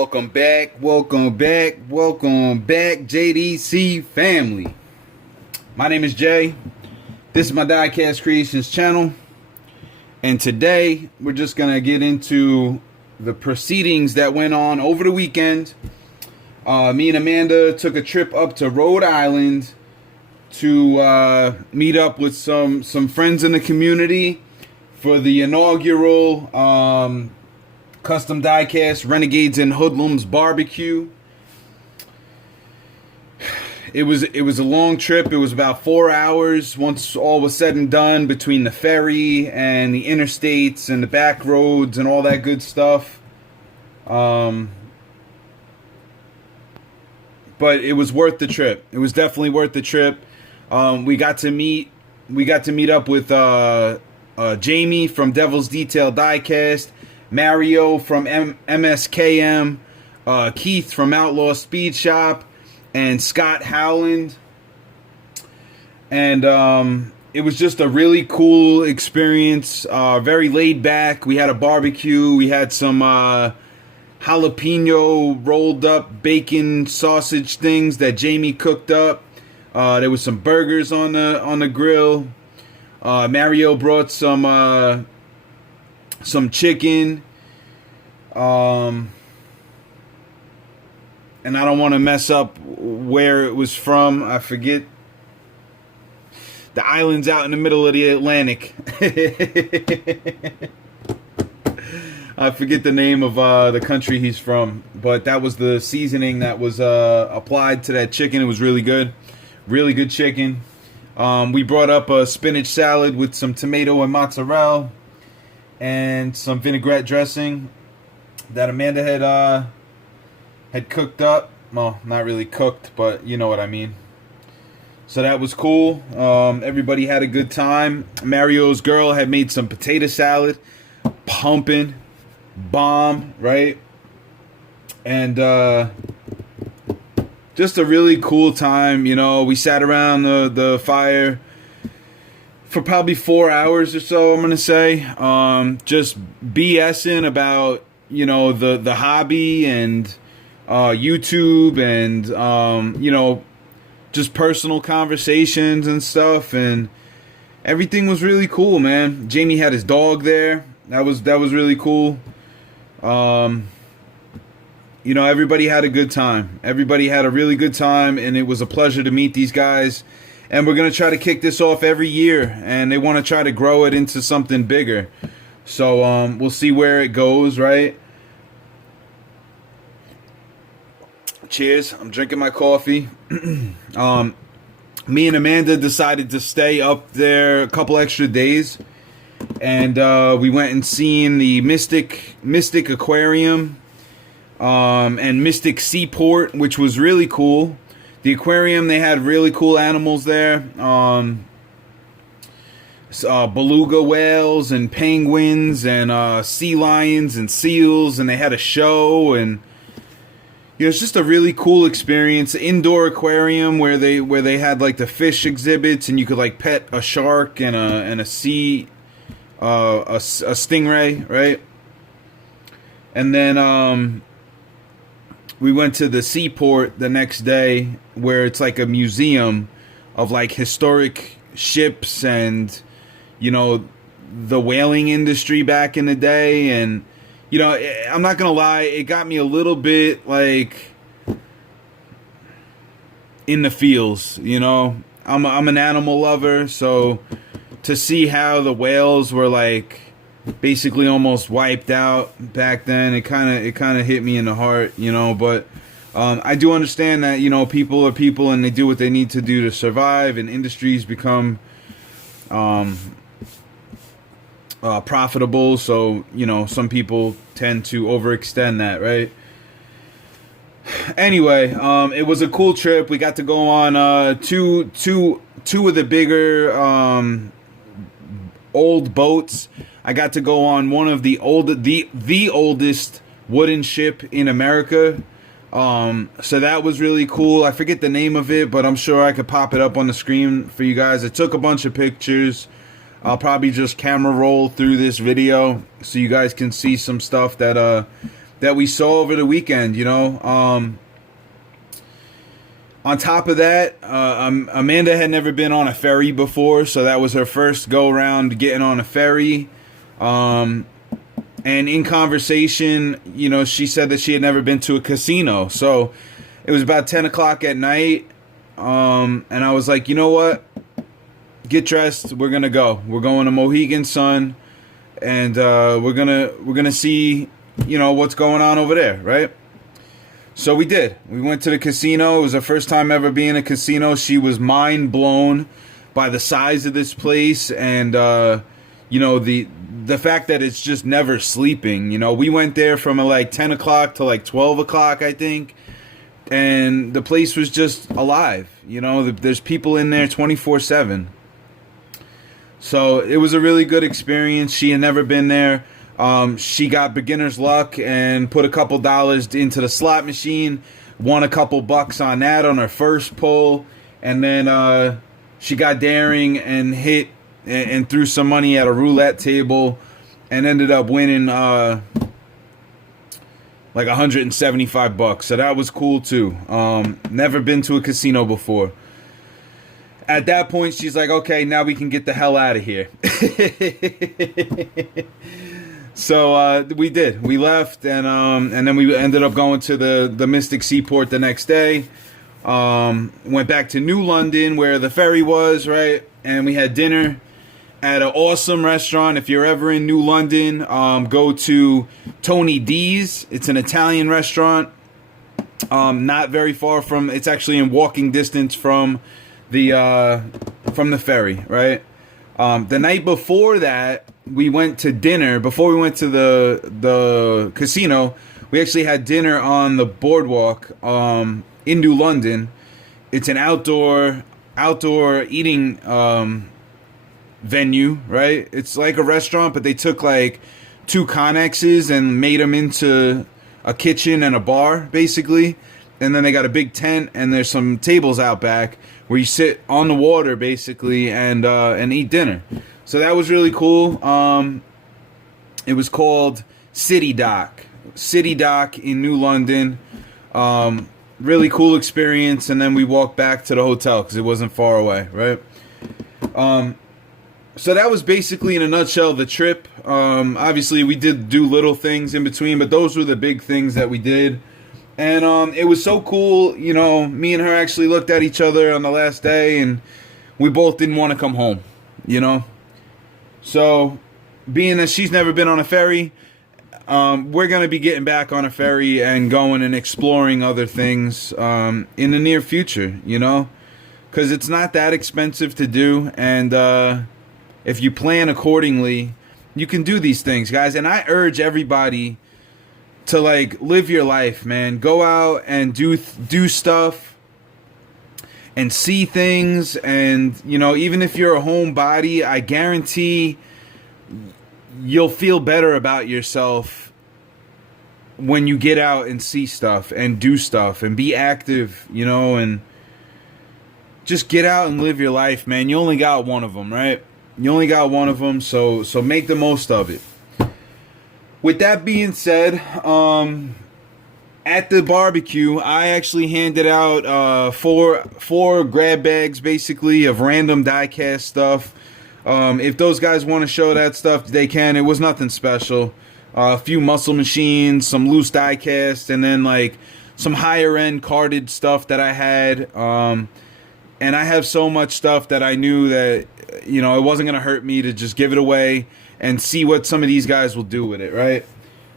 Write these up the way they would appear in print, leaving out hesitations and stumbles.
Welcome back, JDC family. My name is Jay. This is my Diecast Creations channel. And today, we're just going to get into the proceedings that went on over the weekend. Me and Amanda took a trip up to Rhode Island to meet up with some friends in the community for the inaugural custom diecast Renegades and Hoodlums barbecue. It was a long trip. It was about 4 hours once all was said and done, between the ferry and the interstates and the back roads and all that good stuff. But it was worth the trip. It was definitely worth the trip. We got to meet up with Jamie from Devil's Detail Diecast, Mario from MSKM, Keith from Outlaw Speed Shop, and Scott Howland. And it was just a really cool experience, very laid back. We had a barbecue. We had some jalapeno rolled up bacon sausage things that Jamie cooked up. There was some burgers on the grill. Mario brought some chicken. And I don't want to mess up where it was from. I forget. The island's out in the middle of the Atlantic. I forget the name of the country he's from. But that was the seasoning that was applied to that chicken. It was really good. Really good chicken. We brought up a spinach salad with some tomato and mozzarella and some vinaigrette dressing that Amanda had cooked up. Well, not really cooked, but you know what I mean. So that was cool. Everybody had a good time. Mario's girl had made some potato salad. Pumping. Bomb, right? And just a really cool time. You know, we sat around the fire for probably 4 hours or so, I'm going to say. Just BSing about, you know, the hobby and YouTube and, you know, just personal conversations and stuff. And everything was really cool, man. Jamie had his dog there. That was really cool. You know, everybody had a good time. Everybody had a really good time, and it was a pleasure to meet these guys. And we're going to try to kick this off every year, and they want to try to grow it into something bigger. So we'll see where it goes, right? Cheers. I'm drinking my coffee. Me and Amanda decided to stay up there a couple extra days. And we went and seen the Mystic Aquarium and Mystic Seaport, which was really cool. The aquarium, they had really cool animals there. Beluga whales and penguins and sea lions and seals, and they had a show, and you know, it's just a really cool experience. Indoor aquarium where they had like the fish exhibits, and you could like pet a shark and a sea a stingray, right? And then we went to the seaport the next day, where it's like a museum of like historic ships and, you know, the whaling industry back in the day. And, you know, I'm not gonna lie, it got me a little bit like in the feels. You know, I'm an animal lover, so to see how the whales were like basically almost wiped out back then, it kind of hit me in the heart, you know. But I do understand that, you know, people are people and they do what they need to do to survive, and industries become profitable, so, you know, some people tend to overextend that, right? Anyway, it was a cool trip. We got to go on two of the bigger old boats. I got to go on one of the oldest wooden ship in America. So that was really cool. I forget the name of it, but I'm sure I could pop it up on the screen for you guys. I took a bunch of pictures. I'll probably just camera roll through this video so you guys can see some stuff that that we saw over the weekend. On top of that, Amanda had never been on a ferry before, so that was her first go around getting on a ferry. And in conversation, she said that she had never been to a casino. So it was about 10 o'clock at night. And I was like, you know what? Get dressed. We're going to go. We're going to Mohegan Sun. And we're gonna see, what's going on over there, right? So we did. We went to the casino. It was her first time ever being in a casino. She was mind blown by the size of this place and the fact that it's just never sleeping. We went there from like 10 o'clock to like 12 o'clock, I think, and the place was just alive. There's people in there 24/7. So it was a really good experience. She had never been there. She got beginner's luck and put a couple dollars into the slot machine, won a couple bucks on that on her first pull, and then she got daring and hit and threw some money at a roulette table and ended up winning like $175. So that was cool too. Never been to a casino before. At that point, she's like, okay, now we can get the hell out of here. So we did. We left, and then we ended up going to the Mystic Seaport the next day. Went back to New London, where the ferry was, right? And we had dinner at an awesome restaurant. If you're ever in New London, go to Tony D's. It's an Italian restaurant. Not very far from. It's actually in walking distance from the ferry, right? The night before that, we went to dinner. Before we went to the casino, we actually had dinner on the boardwalk in New London. It's an outdoor eating venue, right? It's like a restaurant, but they took like 2 connexes and made them into a kitchen and a bar, basically. And then they got a big tent, and there's some tables out back where you sit on the water, basically, and eat dinner. So that was really cool. It was called City Dock in New London. Really cool experience. And then we walked back to the hotel because it wasn't far away, right? So that was basically, in a nutshell, the trip. Obviously, we did do little things in between, but those were the big things that we did. And it was so cool, me and her actually looked at each other on the last day, and we both didn't want to come home, So, being that she's never been on a ferry, we're going to be getting back on a ferry and going and exploring other things in the near future, Because it's not that expensive to do, and if you plan accordingly, you can do these things, guys. And I urge everybody to live your life, man. Go out and do stuff and see things, and even if you're a homebody, I guarantee you'll feel better about yourself when you get out and see stuff and do stuff and be active, and just get out and live your life, man. You only got one of them, right? You only got one of them, so make the most of it. With that being said, at the barbecue, I actually handed out four grab bags, basically, of random diecast stuff. If those guys want to show that stuff, they can. It was nothing special. A few muscle machines, some loose diecast, and then some higher end carded stuff that I had. And I have so much stuff that I knew that it wasn't gonna hurt me to just give it away and see what some of these guys will do with it, right?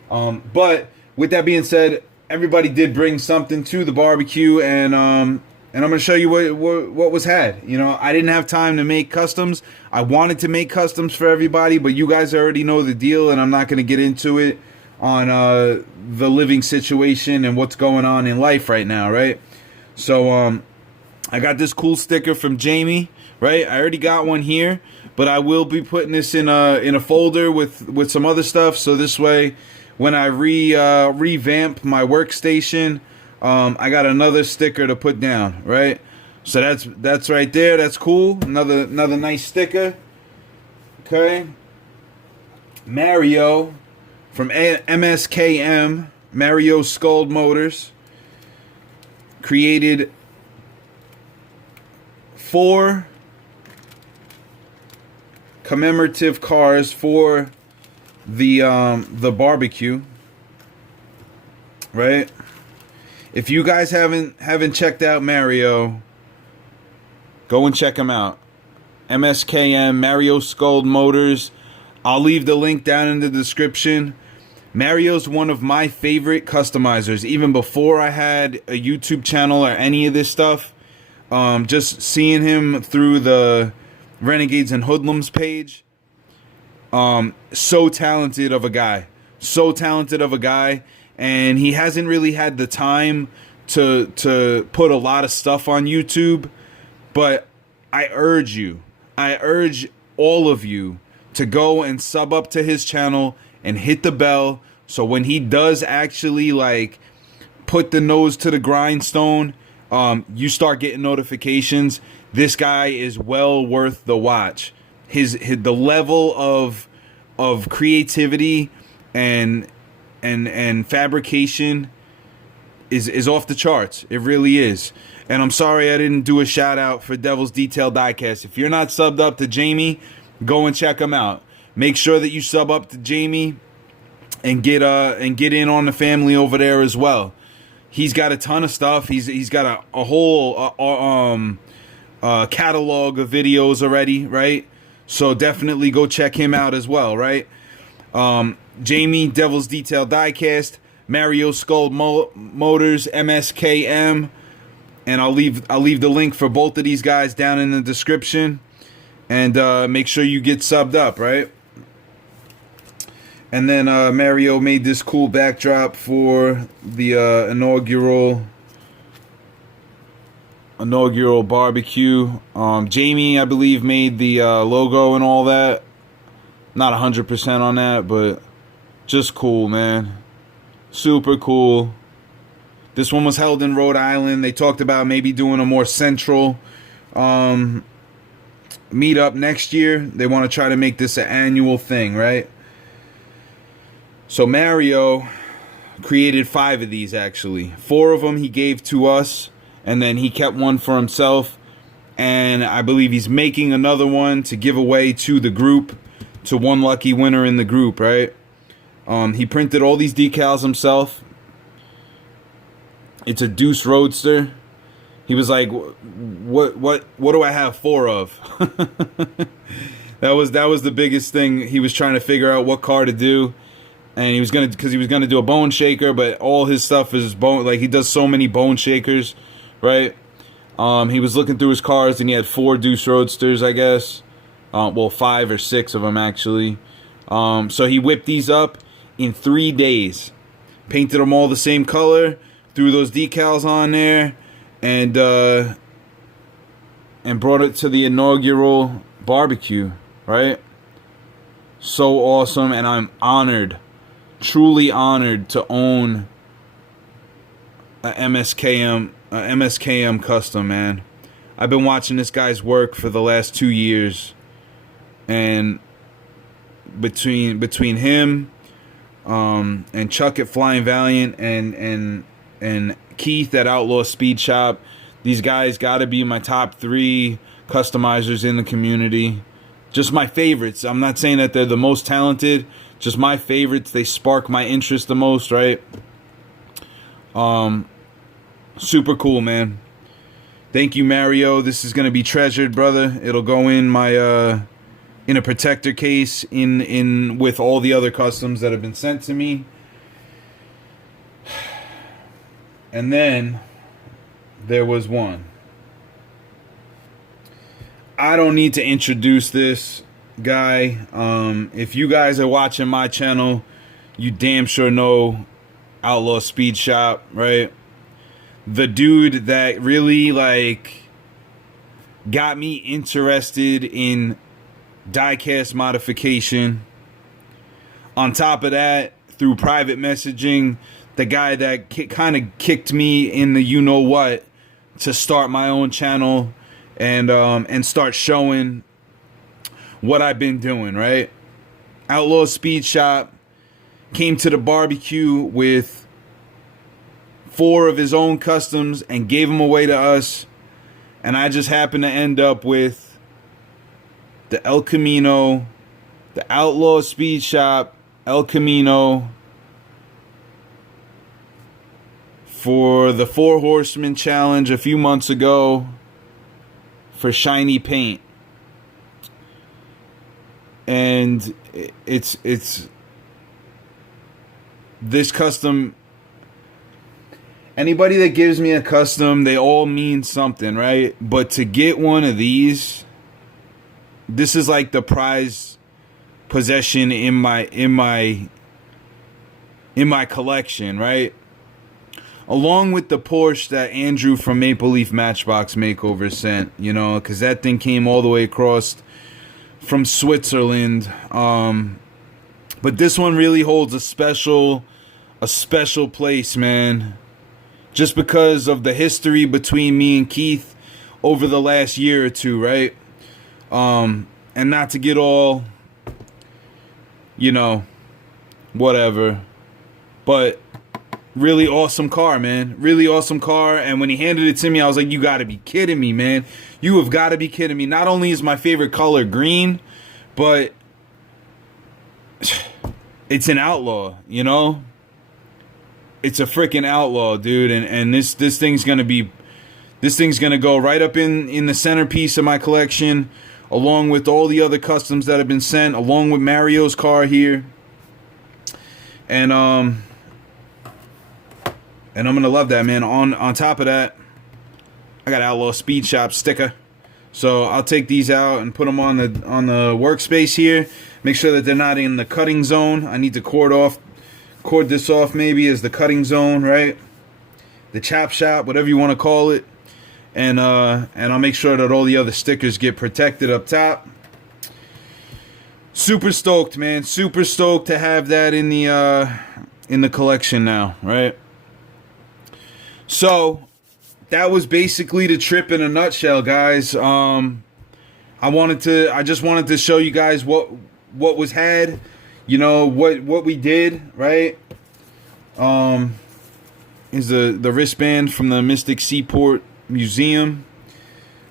But with that being said, everybody did bring something to the barbecue, and I'm gonna show you what was had. I didn't have time to make customs. I wanted to make customs for everybody, but you guys already know the deal, and I'm not gonna get into it on the living situation and what's going on in life right now, right? So I got this cool sticker from Jamie, right? I already got one here, but I will be putting this in a folder with some other stuff, so this way when I revamp my workstation, I got another sticker to put down, right? So that's right there. That's cool. Another nice sticker. Okay. Mario from MSKM. Mario Skull Motors created 4 commemorative cars for the barbecue, right? If you guys haven't checked out Mario, go and check him out. MSKM, Mario Skull Motors. I'll leave the link down in the description. Mario's one of my favorite customizers. Even before I had a YouTube channel or any of this stuff, just seeing him through the Renegades and Hoodlums page, so talented of a guy. So talented of a guy. And he hasn't really had the time to put a lot of stuff on YouTube. But I urge all of you to go and sub up to his channel and hit the bell, so when he does actually like put the nose to the grindstone, you start getting notifications. This guy is well worth the watch. The level of creativity and fabrication is off the charts. It really is. And I'm sorry I didn't do a shout out for Devil's Detail Diecast. If you're not subbed up to Jamie, go and check him out. Make sure that you sub up to Jamie and get in on the family over there as well. He's got a ton of stuff. He's got a whole catalog of videos already, right? So definitely go check him out as well, right? Jamie, Devil's Detail Diecast, Mario Skull Motors, MSKM, and I'll leave the link for both of these guys down in the description. And make sure you get subbed up, right? And then Mario made this cool backdrop for the inaugural barbecue. Jamie, I believe, made the logo and all that. Not 100% on that, but just cool, man. Super cool. This one was held in Rhode Island. They talked about maybe doing a more central meetup next year. They want to try to make this an annual thing, right? So Mario created 5 of these, actually. 4 of them he gave to us, and then he kept one for himself. And I believe he's making another one to give away to the group, to one lucky winner in the group, right? He printed all these decals himself. It's a Deuce Roadster. He was like, what do I have 4 of? That was the biggest thing. He was trying to figure out what car to do. And he was gonna do a bone shaker, but all his stuff is bone. Like, he does so many bone shakers, right? He was looking through his cars, and he had 4 Deuce Roadsters, I guess. Well, 5 or 6 of them actually. So he whipped these up in 3 days, painted them all the same color, threw those decals on there, and brought it to the inaugural barbecue, right? So awesome, and I'm honored. Truly honored to own a MSKM custom, man. I've been watching this guy's work for the last 2 years, and between him and Chuck at Flying Valiant and Keith at Outlaw Speed Shop, these guys got to be my top 3 customizers in the community. Just my favorites. I'm not saying that they're the most talented. Just my favorites. They spark my interest the most, right? Super cool, man. Thank you, Mario. This is going to be treasured, brother. It'll go in my in a protector case in with all the other customs that have been sent to me. And then there was one. I don't need to introduce this guy. If you guys are watching my channel, you damn sure know Outlaw Speed Shop, right? The dude that really like got me interested in diecast modification. On top of that, through private messaging, the guy that kind of kicked me in the you-know-what to start my own channel and start showing what I've been doing, right? Outlaw Speed Shop came to the barbecue with 4 of his own customs and gave them away to us. And I just happened to end up with the El Camino, the Outlaw Speed Shop El Camino for the 4 Horsemen Challenge a few months ago for shiny paint. And it's this custom. Anybody that gives me a custom, they all mean something, right? But to get one of these, this is like the prize possession in my collection, right? Along with the Porsche that Andrew from Maple Leaf Matchbox Makeover sent, you know, because that thing came all the way across from Switzerland. But this one really holds a special place, man. Just because of the history between me and Keith over the last year or two, right? And not to get all, you know, whatever. But really awesome car, man. Really awesome car. And when he handed it to me, I was like, you got to be kidding me, man. You have got to be kidding me. Not only is my favorite color green, but it's an Outlaw, you know? It's a freaking Outlaw, dude. And this thing's going to be... This thing's going to go right up in the centerpiece of my collection, along with all the other customs that have been sent, along with Mario's car here. And I'm going to love that, man. On top of that, I got Outlaw Speed Shop sticker. So I'll take these out and put them on the workspace here. Make sure that they're not in the cutting zone. I need to cord this off maybe as the cutting zone, right? The chop shop, whatever you want to call it. And I'll make sure that all the other stickers get protected up top. Super stoked, man. Super stoked to have that in the collection now, right? So that was basically the trip in a nutshell, guys. I just wanted to show you guys what was had, you know, what we did, right? Is the wristband from the Mystic Seaport Museum.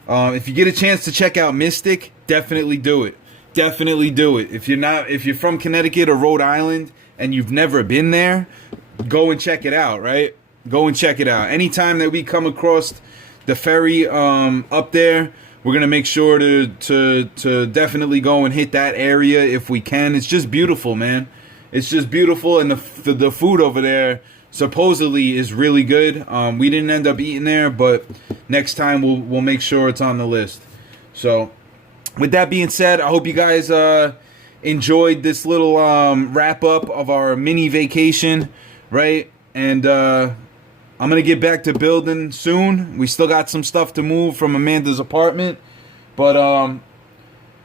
If you get a chance to check out Mystic, definitely do it. Definitely do it. If you're from Connecticut or Rhode Island and you've never been there, go and check it out, right? Go and check it out. Anytime that we come across the ferry up there, we're gonna make sure to definitely go and hit that area if we can. It's just beautiful, man. It's just beautiful, and the food over there supposedly is really good. We didn't end up eating there, but next time we'll make sure it's on the list. So, with that being said, I hope you guys enjoyed this little wrap up of our mini vacation, right? And I'm going to get back to building soon. We still got some stuff to move from Amanda's apartment. But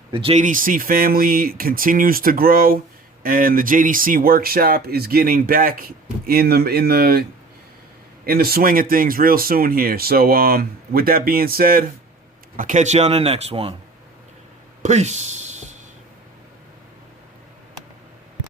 the JDC family continues to grow. And the JDC workshop is getting back in the swing of things real soon here. So with that being said, I'll catch you on the next one. Peace.